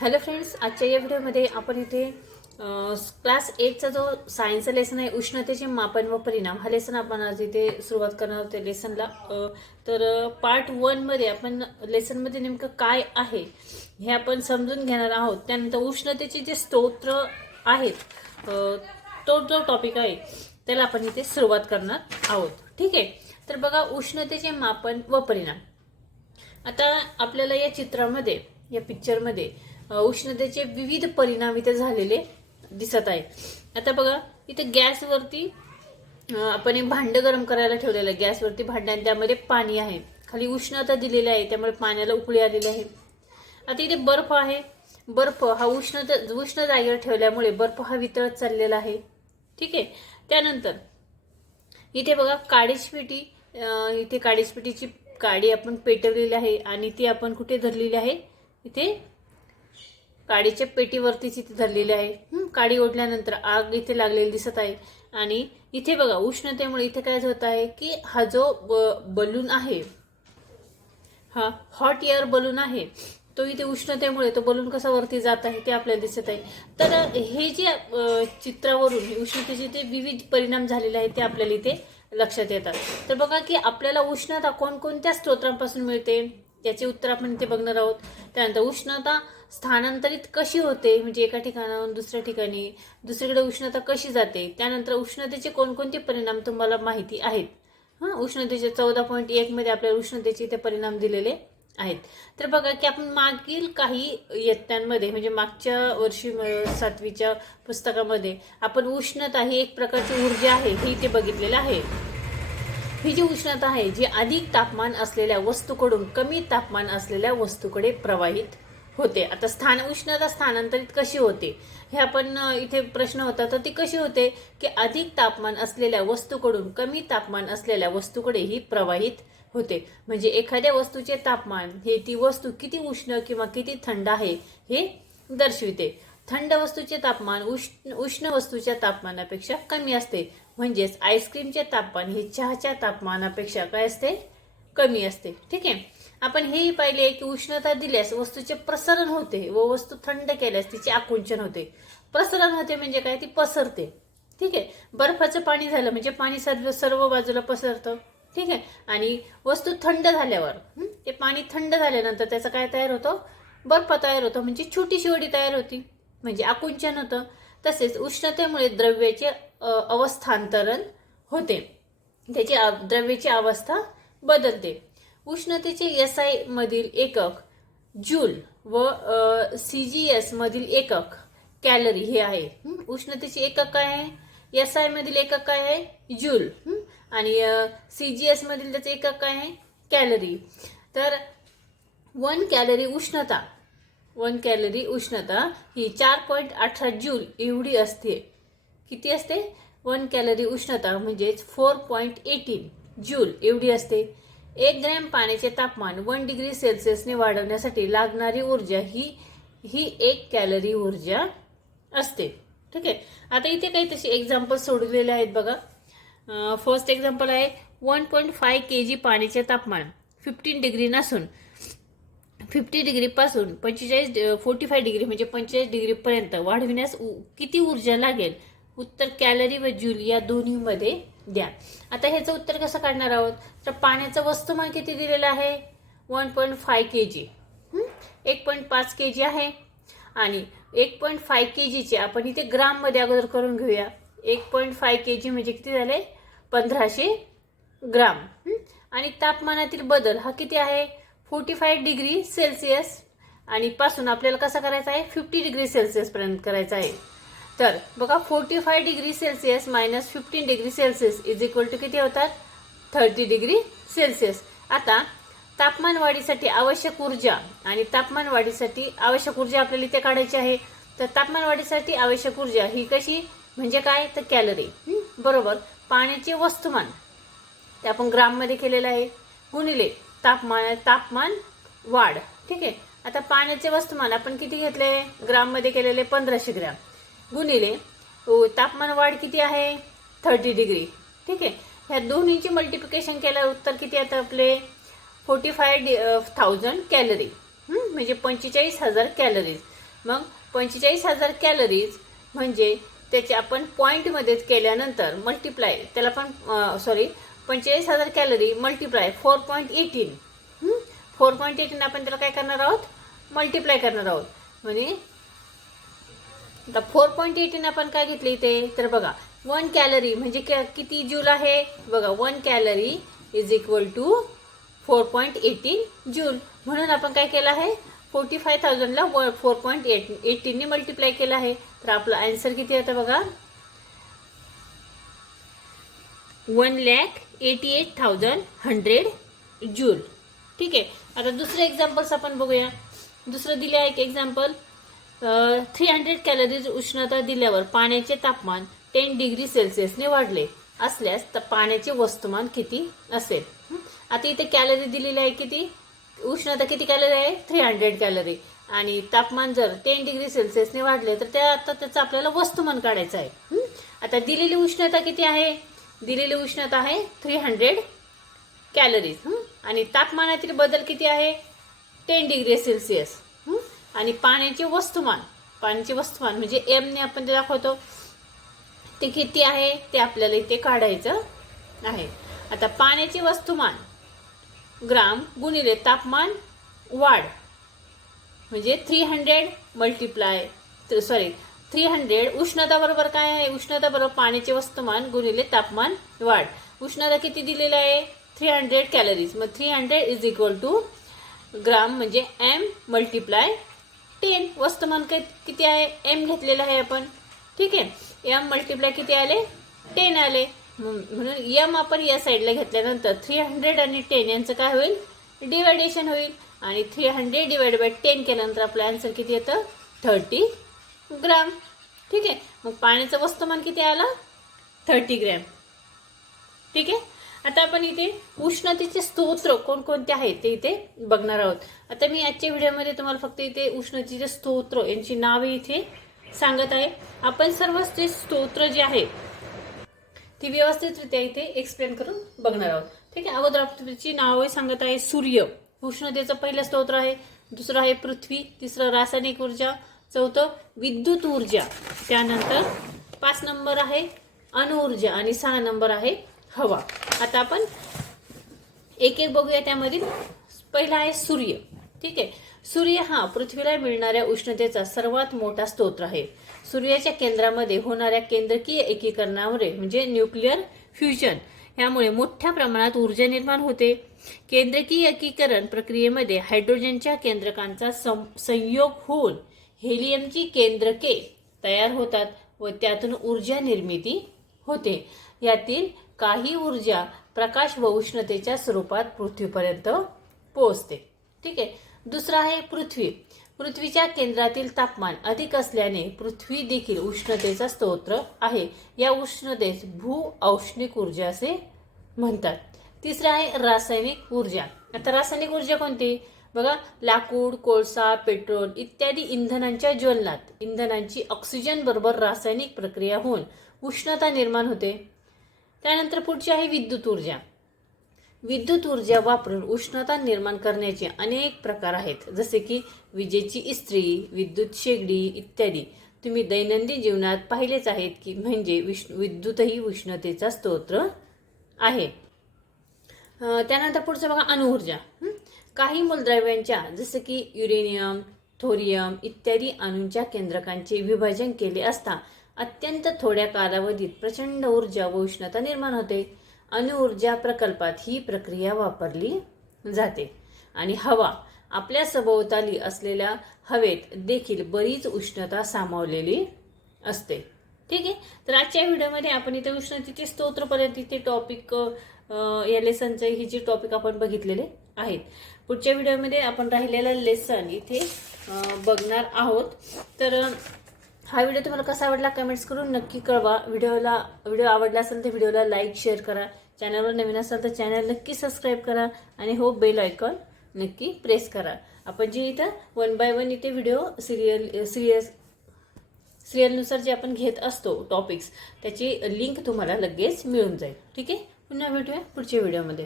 Hello friends आजच्या या व्हिडिओमध्ये आपण इथे क्लास एटचा जो सायन्सचा लेसन आहे उष्णतेचे मापन व परिणाम हा लेसन आपण आज इथे सुरुवात करणार होते लेसनला तर पार्ट वनमध्ये आपण लेसनमध्ये नेमकं काय आहे हे आपण समजून घेणार आहोत. त्यानंतर उष्णतेचे जे स्तोत्र आहेत तो जो टॉपिक आहे त्याला आपण इथे सुरुवात करणार आहोत. ठीक आहे? तर बघा उष्णतेचे मापन व परिणाम. आता आपल्याला या चित्रामध्ये या पिक्चरमध्ये उष्णतेचे विविध परिणाम इथे झालेले दिसत आहे आता बघा इथे गॅसवरती आपण एक भांडं गरम करायला ठेवलेलं आहे. गॅसवरती भांड आणि त्यामध्ये पाणी आहे. खाली उष्णता दिलेली आहे त्यामुळे पाण्याला उकळी आलेली आहे. आता इथे बर्फ आहे. बर्फ हा उष्ण उष्ण जागेवर ठेवल्यामुळे बर्फ हा वितळत चाललेला आहे. ठीक आहे? त्यानंतर इथे बघा काडीचपेटी अं, इथे काडीचपेटीची काडी आपण पेटवलेली आहे आणि ती आपण कुठे धरलेली आहे? इथे काडीच्या पेटीवरतीच इथे धरलेली आहे. काडी ओढल्यानंतर आग इथे लागलेली दिसत आहे. आणि इथे बघा उष्णतेमुळे इथे काय होत आहे की हा जो ब- बलून आहे हा हॉट एअर बलून आहे तो इथे उष्णतेमुळे तो बलून कसा वरती जात आहे ते आपल्याला दिसत आहे. तर हे जे चित्रावरून उष्णतेचे ते विविध परिणाम झालेले आहेत ते आपल्याला इथे लक्षात येतात. तर बघा की आपल्याला उष्णता कोणकोणत्या स्त्रोतांपासून मिळते? त्याचे उत्तर आपण इथे बघणार आहोत. त्यानंतर उष्णता स्थानांतरित कशी होते? म्हणजे एका ठिकाणाहून दुसऱ्या ठिकाणी दुसरीकडे उष्णता कशी जाते? त्यानंतर उष्णतेचे कोणकोणते परिणाम तुम्हाला माहिती आहेत? हां उष्णतेचे चौदा पॉईंट एकमध्ये आपल्याला उष्णतेचे इथे परिणाम दिलेले आहेत. तर बघा की आपण मागील काही इयत्तांमध्ये म्हणजे मागच्या वर्षी सातवीच्या पुस्तकामध्ये आपण उष्णता ही एक प्रकारची ऊर्जा आहे हे इथे बघितलेलं आहे. ही जी उष्णता आहे जी अधिक तापमान असलेल्या वस्तूकडून कमी तापमान असलेल्या वस्तूकडे प्रवाहित होते. आता स्थान उष्णता स्थानांतरित कशी होते? हे आपण इथे प्रश्न होता. तर ती कशी होते? की अधिक तापमान असलेल्या वस्तूकडून कमी तापमान असलेल्या वस्तूकडे ही प्रवाहित होते. म्हणजे एखाद्या वस्तूचे तापमान हे ती वस्तू किती उष्ण किंवा किती थंड आहे हे दर्शविते. थंड वस्तूचे तापमान उष्ण उष्ण वस्तूच्या तापमानापेक्षा कमी असते. म्हणजेच आईस्क्रीमचे तापमान हे चहाच्या तापमानापेक्षा काय असते? कमी असते. ठीक आहे? आपण हेही पाहिले की उष्णता दिल्यास वस्तूचे प्रसरण होते व वस्तू थंड केल्यास तिचे आकुंचन होते. प्रसरण होते म्हणजे काय? ती पसरते. ठीक आहे? बर्फाचं पाणी झालं म्हणजे पाणी सर्व सर्व बाजूला पसरतं. ठीक आहे? आणि वस्तू थंड झाल्यावर ते पाणी थंड झाल्यानंतर त्याचं काय तयार होतं? बर्फ तयार होतो. म्हणजे छोटी शिवडी तयार होती. म्हणजे आकुंचन होतं. तसेच उष्णतेमुळे द्रव्याचे अवस्थांतरण होते. त्याची अ- द्रव्याची अवस्था बदलते. उष्णतेचे एस आय मधील एकक जूल व सी जी एस मधील एकक कॅलरी हे आहे. उष्णतेचे एकक काय आहे? एस आय मधील एकक काय आहे? जूल. आणि सी जी एस मधील त्याचे एकक काय आहे? कॅलरी. तर वन कॅलरी उष्णता. वन कॅलरी उष्णता ही चार पॉईंट अठरा जूल एवढी असते. किती असते? वन कॅलरी उष्णता म्हणजेच फोर पॉईंट एटीन जूल एवढी असते. एक ग्रॅम पाण्याचे तापमान वन डिग्री सेल्सिअसने वाढवण्यासाठी लागणारी ऊर्जा ही ही एक कॅलरी ऊर्जा असते. ठीक आहे? आता इथे काही तसे एक्झाम्पल सोडलेले आहेत बघा. फर्स्ट एक्झाम्पल आहे one point five K G पाण्याचे तापमान फिफ्टीन डिग्री नसून फिफ्टी डिग्रीपासून पंचेचाळीस फोर्टी फाय डिग्री म्हणजे पंचेचाळीस डिग्रीपर्यंत वाढविण्यास उ- किती ऊर्जा लागेल? उत्तर कॅलरी व ज्यूल या दोन्हीमध्ये द्या. आता ह्याचं उत्तर कसं काढणार आहोत? तर पाण्याचं वस्तुमान किती दिलेलं आहे? One point five K G. एक पॉईंट पाच के जी आहे. आणि एक पॉईंट फाय के जीचे आपण इथे ग्राममध्ये अगोदर करून घेऊया. एक पॉईंट फाय के जी म्हणजे किती झाले? पंधराशे ग्राम. आणि तापमानातील बदल हा किती आहे? Forty five degree Celsius. आणि पासून आपल्याला कसा करायचा आहे? फिफ्टी डिग्री सेल्सिअस पर्यंत करायचा आहे. तर बघा forty five degree Celsius minus fifteen degree Celsius is equal to किती होतात? थर्टी डिग्री सेल्सिअस आता तापमान वाढीसाठी आवश्यक ऊर्जा आणि तापमान वाढीसाठी आवश्यक ऊर्जा आपल्याला इथे काढायची आहे. तर तापमान वाढीसाठी आवश्यक ऊर्जा ही कशी? म्हणजे काय? तर कॅलरी? बरोबर. पाण्याचे वस्तुमान. ते आपण ग्राममध्ये केलेलं आहे. गुणिले तापमान तापमान वाढ. ठीक आहे? आता पाण्याचे वस्तुमान आपण किती घेतले? ग्राममध्ये केलेले पंधराशे ग्रॅम. गुणिले तापमान वाढ किती आहे? Thirty degree. ठीक आहे? ह्या दोन्हीची मल्टिप्लिकेशन केल्यावर उत्तर किती येतं आपले? फोर्टी फाय थाउजंड कॅलरी म्हणजे पंचेचाळीस हजार कॅलरीज. मग पंचेचाळीस हजार कॅलरीज म्हणजे त्याचे आपण पॉईंटमध्ये केल्यानंतर मल्टिप्लाय त्याला पण सॉरी पंचेचाळीस हजार calorie multiply four point eighteen four point eighteen आपण त्याला काय करणार आहोत? मल्टिप्लाय करणार आहोत. म्हणजे आता फोर पॉईंट एटीन आपण काय घेतले इथे? तर बघा वन कॅलरी म्हणजे किती जूल आहे? बघा one calorie is equal to four point eighteen joule म्हणून आपण काय केलं आहे? फोर्टी फाय थाउजंडला व फोर पॉईंट एट एटीनने मल्टिप्लाय केलं आहे. तर आपलं आन्सर किती येतं बघा? One lakh eighty eight thousand hundred joule ठीक आहे? आता दुसरं एक्झाम्पल्स आपण बघूया. दुसरं दिले आहे एक एक्झाम्पल थ्री हंड्रेड कॅलरीज उष्णता दिल्यावर पाण्याचे तापमान टेन डिग्री सेल्सिअसने वाढले. असल्यास तर पाण्याचे वस्तुमान किती असेल? आता इथे कॅलरी दिलेली आहे किती? उष्णता किती कॅलरी आहे? थ्री हंड्रेड कॅलरी आणि तापमान जर टेन डिग्री सेल्सिअसने वाढले तर त्या आता त्याचं आपल्याला वस्तुमान काढायचं आहे. आता दिलेली उष्णता किती आहे? दिलेली उष्णता आहे थ्री हंड्रेड कॅलरीज आणि तापमानातील बदल किती आहे? टेन डिग्री सेल्सिअस आणि पाण्याचे वस्तुमान पाण्याचे वस्तुमान म्हणजे एमने आपण ते दाखवतो ते किती आहे ते आपल्याला इथे काढायचं आहे. आता पाण्याचे वस्तुमान ग्राम गुणिले तापमान वाढ म्हणजे three hundred multiply sorry three hundred उष्णता बरोबर काय आहे? उष्णता बरोबर पाण्याचे वस्तुमान गुणिले तापमान वाढ. उष्णता किती दिलेलं आहे? थ्री हंड्रेड कॅलरीज मग three hundred is equal to gram म्हणजे एम मल्टिप्लाय टेन वस्तुमान किती आहे? एम घेतलेलं आहे आपण. ठीक आहे? एम मल्टिप्लाय किती आले? टेन आले. म्हणून एम आपण या साईडला घेतल्यानंतर थ्री हंड्रेड आणि टेन यांचं काय होईल? डिवायडेशन होईल. आणि three hundred divide by ten केल्यानंतर आपलं आन्सर किती येतं? थर्टी ग्राम ठीक आहे? मग पाण्याचं वस्तुमान किती आलं? थर्टी ग्रॅम ठीक आहे? आता आपण इथे उष्णतेचे स्तोत्र कोणकोणते आहेत ते इथे बघणार आहोत. आता मी आजच्या व्हिडिओमध्ये तुम्हाला फक्त इथे उष्णतेचे स्तोत्र यांची नावे इथे सांगत आहे. आपण सर्व ते स्तोत्र जे आहे ती व्यवस्थितरित्या इथे एक्सप्लेन करून बघणार आहोत. ठीक आहे अगोदर आपण नावे सांगत आहे. सूर्य उष्णतेचं पहिलं स्तोत्र आहे. दुसरं आहे पृथ्वी तिसरं रासायनिक ऊर्जा चौथं विद्युत ऊर्जा त्यानंतर पाच नंबर आहे अणुऊर्जा आणि सहा नंबर आहे हवा. आता आपण एक एक बघूया त्यामधील. पहिला आहे सूर्य. ठीक आहे? सूर्य हा पृथ्वीला मिळणाऱ्या उष्णतेचा सर्वात मोठा स्तोत्र आहे. सूर्याच्या केंद्रामध्ये होणाऱ्या केंद्रकीय एकीकरणामुळे म्हणजे न्यूक्लिअर फ्युजन यामुळे मोठ्या प्रमाणात ऊर्जा निर्माण होते. केंद्रकीय एकीकरण प्रक्रियेमध्ये हायड्रोजनच्या केंद्रकांचा सं- संयोग होऊन हेलियमची केंद्रके तयार होतात व त्यातून ऊर्जा निर्मिती होते. यातील काही ऊर्जा प्रकाश व उष्णतेच्या स्वरूपात पृथ्वीपर्यंत पोहोचते. ठीक आहे? दुसरा आहे पृथ्वी. पृथ्वीच्या केंद्रातील तापमान अधिक असल्याने पृथ्वी देखील उष्णतेचा स्तोत्र आहे. या उष्णतेस भू औष्णिक ऊर्जा असे म्हणतात. तिसरं आहे रासायनिक ऊर्जा. आता रासायनिक ऊर्जा कोणती? बघा लाकूड कोळसा पेट्रोल इत्यादी इंधनांच्या ज्वलनात. इंधनांची ऑक्सिजन बरोबर रासायनिक प्रक्रिया होऊन उष्णता निर्माण होते. त्यानंतर पुढची आहे विद्युत ऊर्जा. विद्युत ऊर्जा वापरून उष्णता निर्माण करण्याचे अनेक प्रकार आहेत. जसे की विजेची इस्त्री विद्युत शेगडी इत्यादी. तुम्ही दैनंदिन जीवनात पाहिलेच आहेत की म्हणजे विष विद्युतही उष्णतेचा स्तोत्र आहे. त्यानंतर पुढचं बघा अणुऊर्जा काही मूलद्रव्यांच्या जसं की युरेनियम थोरियम इत्यादी अणूंच्या केंद्रकांचे विभाजन केले असता अत्यंत थोड्या कालावधीत प्रचंड ऊर्जा व उष्णता निर्माण होते. अणुऊर्जा प्रकल्पात ही प्रक्रिया वापरली जाते. आणि हवा आपल्या सभोवताली असलेल्या हवेत देखील बरीच उष्णता सामावलेली असते. ठीक आहे? तर आजच्या व्हिडिओमध्ये आपण इथे उष्णतेचे स्तोत्रपर्यंत इथे टॉपिक या लेसनचे हे जे टॉपिक आपण बघितलेले आहेत. पुढच्या व्हिडिओमध्ये आपण राहिलेला लेसन इथे बघणार आहोत. तर हा व्हिडिओ तुम्हाला कसा आवडला कमेंट्स करून नक्की कळवा. व्हिडिओला व्हिडिओ आवडला असेल तर व्हिडिओला लाईक शेअर करा. चॅनलवर नवीन असाल तर चॅनल नक्की सबस्क्राईब करा आणि हो बेल आयकॉन नक्की प्रेस करा. आपण जे इथं वन बाय वन इथे व्हिडिओ सिरियल सिरियस सिरियलनुसार जे आपण घेत असतो टॉपिक्स त्याची लिंक तुम्हाला लगेच मिळून जाईल. ठीक आहे? पुन्हा भेटूया पुढच्या व्हिडिओमध्ये